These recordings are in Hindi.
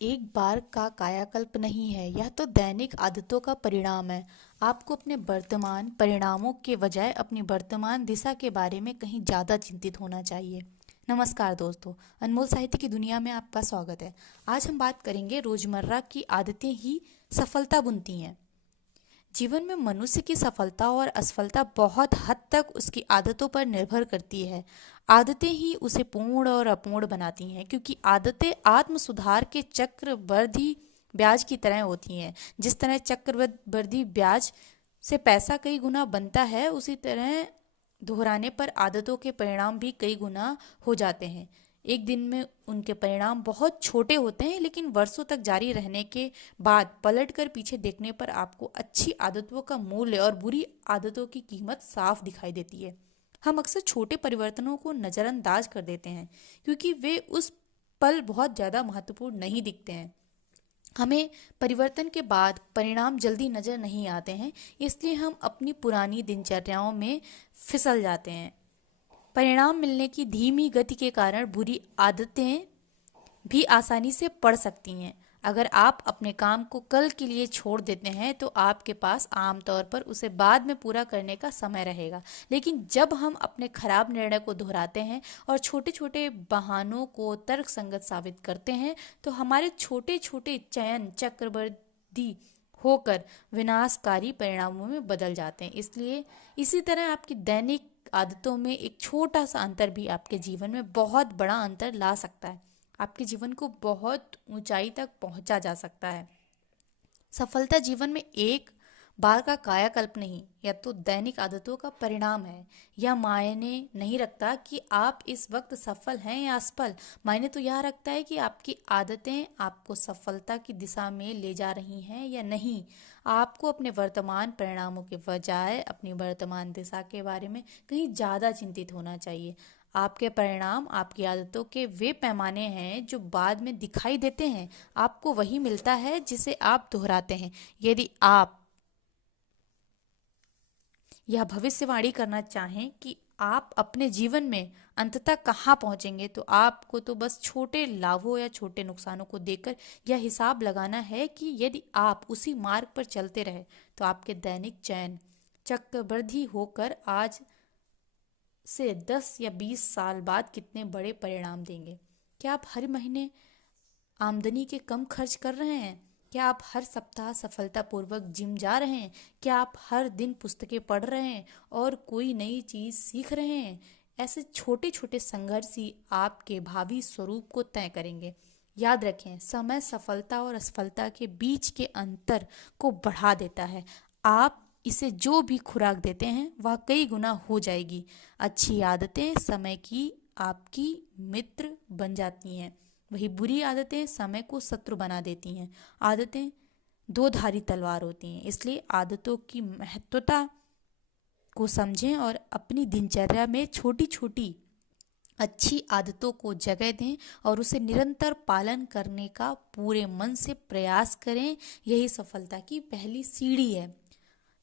एक बार का कायाकल्प नहीं है, यह तो दैनिक आदतों का परिणाम है। आपको अपने वर्तमान परिणामों के बजाय अपनी वर्तमान दिशा के बारे में कहीं ज़्यादा चिंतित होना चाहिए। नमस्कार दोस्तों, अनमोल साहित्य की दुनिया में आपका स्वागत है। आज हम बात करेंगे रोजमर्रा की आदतें ही सफलता बुनती हैं। जीवन में मनुष्य की सफलता और असफलता बहुत हद तक उसकी आदतों पर निर्भर करती है। आदतें ही उसे पूर्ण और अपूर्ण बनाती हैं, क्योंकि आदतें आत्म सुधार के चक्रवृद्धि ब्याज की तरह होती हैं। जिस तरह चक्रवृद्धि ब्याज से पैसा कई गुना बनता है, उसी तरह दोहराने पर आदतों के परिणाम भी कई गुना हो जाते हैं। एक दिन में उनके परिणाम बहुत छोटे होते हैं, लेकिन वर्षों तक जारी रहने के बाद पलटकर पीछे देखने पर आपको अच्छी आदतों का मूल्य और बुरी आदतों की कीमत साफ दिखाई देती है। हम अक्सर छोटे परिवर्तनों को नज़रअंदाज कर देते हैं, क्योंकि वे उस पल बहुत ज़्यादा महत्वपूर्ण नहीं दिखते हैं। हमें परिवर्तन के बाद परिणाम जल्दी नज़र नहीं आते हैं, इसलिए हम अपनी पुरानी दिनचर्याओं में फिसल जाते हैं। परिणाम मिलने की धीमी गति के कारण बुरी आदतें भी आसानी से पड़ सकती हैं। अगर आप अपने काम को कल के लिए छोड़ देते हैं, तो आपके पास आमतौर पर उसे बाद में पूरा करने का समय रहेगा। लेकिन जब हम अपने खराब निर्णय को दोहराते हैं और छोटे छोटे बहानों को तर्कसंगत साबित करते हैं, तो हमारे छोटे छोटे चयन चक्रवृद्धि होकर विनाशकारी परिणामों में बदल जाते हैं। इसलिए इसी तरह आपकी दैनिक आदतों में एक छोटा सा अंतर भी आपके जीवन में बहुत बड़ा अंतर ला सकता है। आपके जीवन को बहुत ऊंचाई तक पहुंचा जा सकता है। सफलता जीवन में एक बार का कायाकल्प नहीं, या तो दैनिक आदतों का परिणाम है। यह मायने नहीं रखता कि आप इस वक्त सफल हैं या असफल। मायने तो यह रखता है कि आपकी आदतें आपको सफलता की दिशा में ले जा रही हैं या नहीं। आपको अपने वर्तमान परिणामों के बजाय अपनी वर्तमान दिशा के बारे में कहीं ज़्यादा चिंतित होना चाहिए। आपके परिणाम आपकी आदतों के वे पैमाने हैं जो बाद में दिखाई देते हैं। आपको वही मिलता है जिसे आप दोहराते हैं। यदि आप यह भविष्यवाणी करना चाहें कि आप अपने जीवन में अंततः कहाँ पहुंचेंगे, तो आपको तो बस छोटे लाभों या छोटे नुकसानों को देखकर यह हिसाब लगाना है कि यदि आप उसी मार्ग पर चलते रहे, तो आपके दैनिक चयन चक्रवृद्धि होकर आज से 10 या 20 साल बाद कितने बड़े परिणाम देंगे। क्या आप हर महीने आमदनी के कम खर्च कर रहे हैं? क्या आप हर सप्ताह सफलतापूर्वक जिम जा रहे हैं? क्या आप हर दिन पुस्तकें पढ़ रहे हैं और कोई नई चीज़ सीख रहे हैं? ऐसे छोटे छोटे संघर्ष ही आपके भावी स्वरूप को तय करेंगे। याद रखें, समय सफलता और असफलता के बीच के अंतर को बढ़ा देता है। आप इसे जो भी खुराक देते हैं, वह कई गुना हो जाएगी। अच्छी आदतें समय की आपकी मित्र बन जाती हैं, वही बुरी आदतें समय को शत्रु बना देती हैं। आदतें दो धारी तलवार होती हैं, इसलिए आदतों की महत्वता को समझें और अपनी दिनचर्या में छोटी छोटी अच्छी आदतों को जगह दें और उसे निरंतर पालन करने का पूरे मन से प्रयास करें। यही सफलता की पहली सीढ़ी है।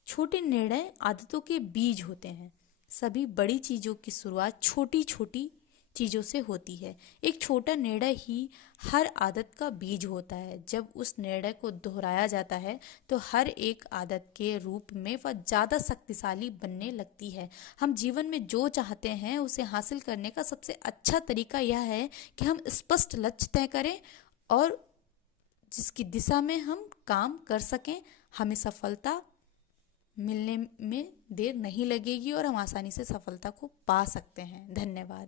छोटे निर्णय आदतों के बीज होते हैं। सभी बड़ी चीज़ों की शुरुआत छोटी छोटी चीज़ों से होती है। एक छोटा निर्णय ही हर आदत का बीज होता है। जब उस निर्णय को दोहराया जाता है, तो हर एक आदत के रूप में वह ज़्यादा शक्तिशाली बनने लगती है। हम जीवन में जो चाहते हैं, उसे हासिल करने का सबसे अच्छा तरीका यह है कि हम स्पष्ट लक्ष्य तय करें और जिसकी दिशा में हम काम कर सकें। हमें सफलता मिलने में देर नहीं लगेगी और हम आसानी से सफलता को पा सकते हैं। धन्यवाद।